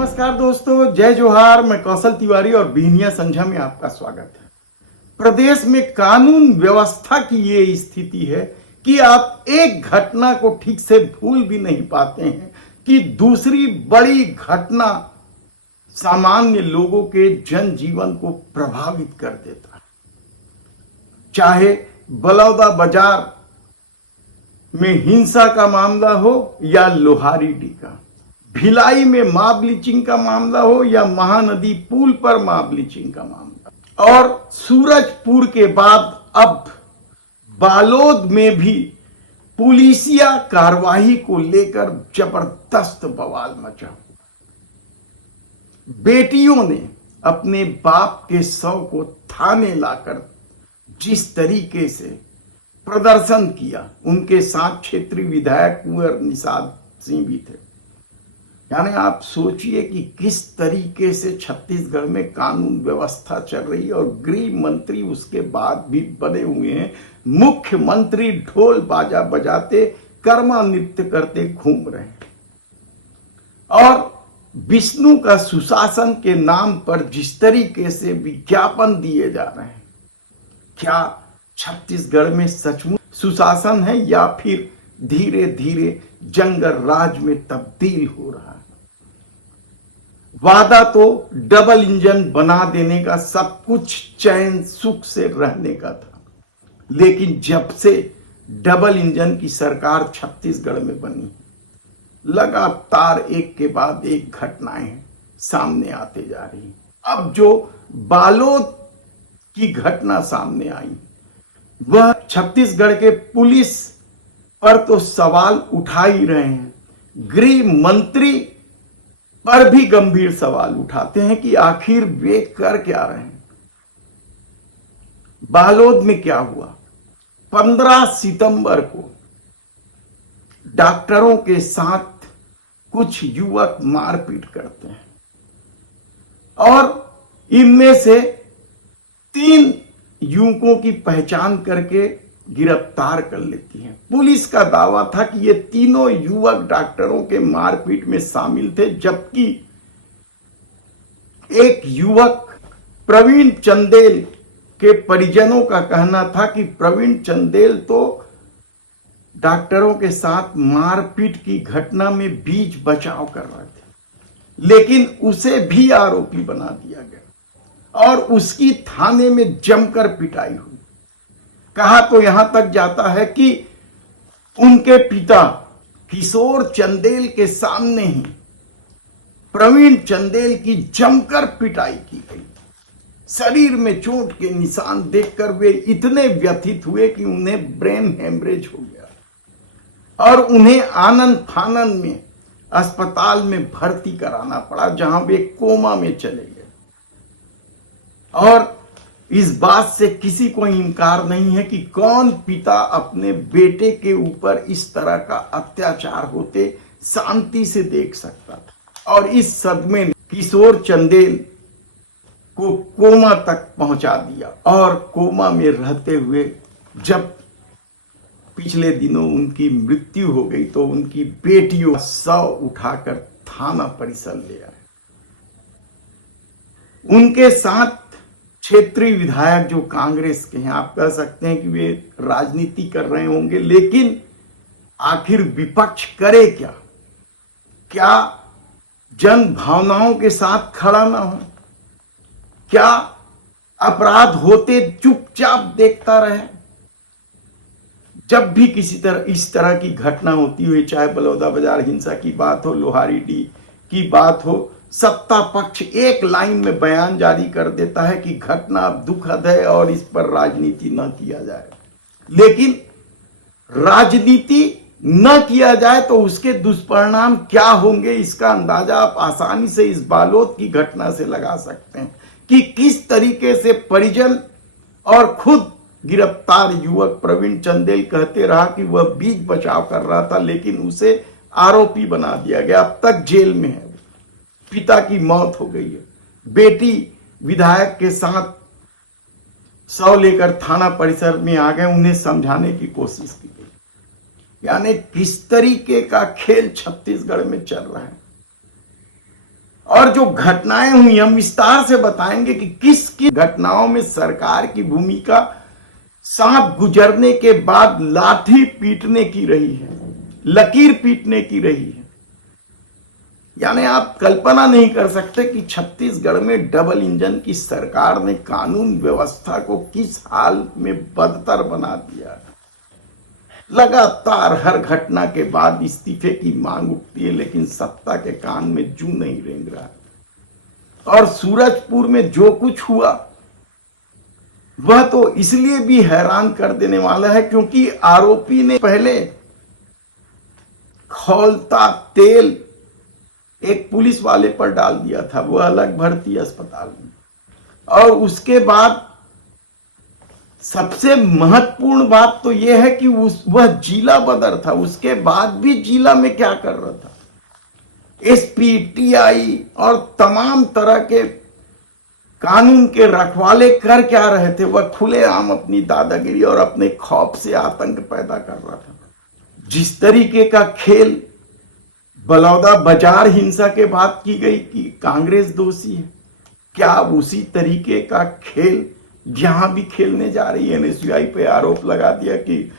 नमस्कार दोस्तों, जय जोहार। मैं कौशल तिवारी और बिहनिया संझा में आपका स्वागत है। प्रदेश में कानून व्यवस्था की ये स्थिति है कि आप एक घटना को ठीक से भूल भी नहीं पाते हैं कि दूसरी बड़ी घटना सामान्य लोगों के जनजीवन को प्रभावित कर देता है। चाहे बलौदा बाजार में हिंसा का मामला हो या लोहारीडी का, भिलाई में मां ब्लीचिंग का मामला हो या महानदी पुल पर मां ब्लीचिंग का मामला, और सूरजपुर के बाद अब बालोद में भी पुलिसिया कार्रवाई को लेकर जबरदस्त बवाल मचा। बेटियों ने अपने बाप के शव को थाने लाकर जिस तरीके से प्रदर्शन किया, उनके साथ क्षेत्रीय विधायक कुंवर निषाद सिंह भी थे। यानी आप सोचिए कि किस तरीके से छत्तीसगढ़ में कानून व्यवस्था चल रही है, और गृह मंत्री उसके बाद भी बने हुए हैं। मुख्यमंत्री ढोल बाजा बजाते, कर्मा नृत्य करते घूम रहे हैं, और विष्णु का सुशासन के नाम पर जिस तरीके से विज्ञापन दिए जा रहे हैं, क्या छत्तीसगढ़ में सचमुच सुशासन है या फिर धीरे धीरे जंगल राज में तब्दील हो रहा है? वादा तो डबल इंजन बना देने का, सब कुछ चैन सुख से रहने का था, लेकिन जब से डबल इंजन की सरकार छत्तीसगढ़ में बनी, लगातार एक के बाद एक घटनाएं सामने आते जा रही। अब जो बालोद की घटना सामने आई, वह छत्तीसगढ़ के पुलिस पर तो सवाल उठा ही रहे हैं, गृह मंत्री पर भी गंभीर सवाल उठाते हैं कि आखिर वे कर क्या रहे हैं। बालोद में क्या हुआ? 15 सितंबर को डॉक्टरों के साथ कुछ युवक मारपीट करते हैं, और इनमें से 3 युवकों की पहचान करके गिरफ्तार कर लेती है। पुलिस का दावा था कि ये तीनों युवक डॉक्टरों के मारपीट में शामिल थे, जबकि एक युवक प्रवीण चंदेल के परिजनों का कहना था कि प्रवीण चंदेल तो डॉक्टरों के साथ मारपीट की घटना में बीच बचाव कर रहे थे, लेकिन उसे भी आरोपी बना दिया गया और उसकी थाने में जमकर पिटाई हुई। कहा तो यहां तक जाता है कि उनके पिता किशोर चंदेल के सामने ही प्रवीण चंदेल की जमकर पिटाई की गई। शरीर में चोट के निशान देखकर वे इतने व्यथित हुए कि उन्हें ब्रेन हेमरेज हो गया और उन्हें आनंद फानन में अस्पताल में भर्ती कराना पड़ा, जहां वे कोमा में चले गए। और इस बात से किसी को इनकार नहीं है कि कौन पिता अपने बेटे के ऊपर इस तरह का अत्याचार होते शांति से देख सकता था। और इस सदमे ने किशोर चंदेल को कोमा तक पहुंचा दिया, और कोमा में रहते हुए जब पिछले दिनों उनकी मृत्यु हो गई तो उनकी बेटियों शव उठाकर थाना परिसर ले आए। उनके साथ क्षेत्रीय विधायक जो कांग्रेस के हैं, आप कह सकते हैं कि वे राजनीति कर रहे होंगे, लेकिन आखिर विपक्ष करे क्या? क्या जन भावनाओं के साथ खड़ा ना हो? क्या अपराध होते चुपचाप देखता रहे? जब भी किसी तरह इस तरह की घटना होती हुई, चाहे बलौदा बाजार हिंसा की बात हो, लोहारीडी की बात हो, सत्ता पक्ष एक लाइन में बयान जारी कर देता है कि घटना दुखद है और इस पर राजनीति न किया जाए। लेकिन राजनीति न किया जाए तो उसके दुष्परिणाम क्या होंगे, इसका अंदाजा आप आसानी से इस बालोद की घटना से लगा सकते हैं कि किस तरीके से परिजन और खुद गिरफ्तार युवक प्रवीण चंदेल कहते रहा कि वह बीच बचाव कर रहा था, लेकिन उसे आरोपी बना दिया गया। अब तक जेल में है। पिता की मौत हो गई है। बेटी विधायक के साथ शव लेकर थाना परिसर में आ गए, उन्हें समझाने की कोशिश की गई। यानी किस तरीके का खेल छत्तीसगढ़ में चल रहा है। और जो घटनाएं हुई हम विस्तार से बताएंगे कि किस किस घटनाओं में सरकार की भूमिका सांप गुजरने के बाद लाठी पीटने की रही है, लकीर पीटने की रही है। यानी आप कल्पना नहीं कर सकते कि छत्तीसगढ़ में डबल इंजन की सरकार ने कानून व्यवस्था को किस हाल में बदतर बना दिया। लगातार हर घटना के बाद इस्तीफे की मांग उठती है, लेकिन सत्ता के कान में जूं नहीं रेंग रहा। और सूरजपुर में जो कुछ हुआ वह तो इसलिए भी हैरान कर देने वाला है क्योंकि आरोपी ने पहले खौलता तेल एक पुलिस वाले पर डाल दिया था, वो अलग भर्ती अस्पताल में। और उसके बाद सबसे महत्वपूर्ण बात तो यह है कि वह जिला बदर था, उसके बाद भी जिला में क्या कर रहा था। एसपी, टीआई और तमाम तरह के कानून के रखवाले कर क्या रहे थे, वह खुलेआम अपनी दादागिरी और अपने खौफ से आतंक पैदा कर रहा था। जिस तरीके का खेल बलौदा बाजार हिंसा के बाद की गई कि कांग्रेस दोषी है, क्या उसी तरीके का खेल यहां भी खेलने जा रही है। एनएसयूआई पे आरोप लगा दिया कि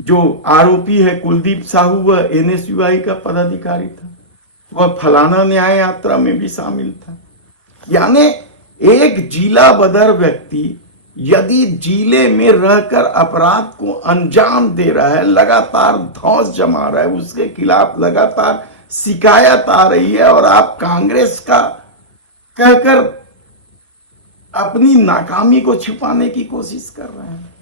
जो आरोपी है कुलदीप साहू वह एनएसयूआई का पदाधिकारी था, वह फलाना न्याय यात्रा में भी शामिल था। यानी एक जिला बदर व्यक्ति यदि जिले में रहकर अपराध को अंजाम दे रहा है, लगातार धौंस जमा रहा है, उसके खिलाफ लगातार शिकायत आ रही है और आप कांग्रेस का कहकर अपनी नाकामी को छिपाने की कोशिश कर रहे हैं।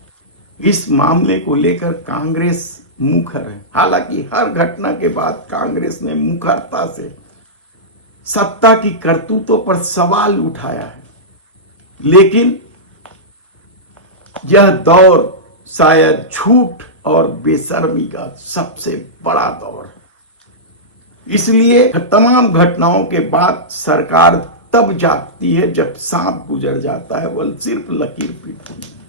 इस मामले को लेकर कांग्रेस मुखर है। हालांकि हर घटना के बाद कांग्रेस ने मुखरता से सत्ता की करतूतों पर सवाल उठाया है, लेकिन यह दौर शायद झूठ और बेशर्मी का सबसे बड़ा दौर है। इसलिए तमाम घटनाओं के बाद सरकार तब जागती है जब सांप गुजर जाता है, वह सिर्फ लकीर पीटती है।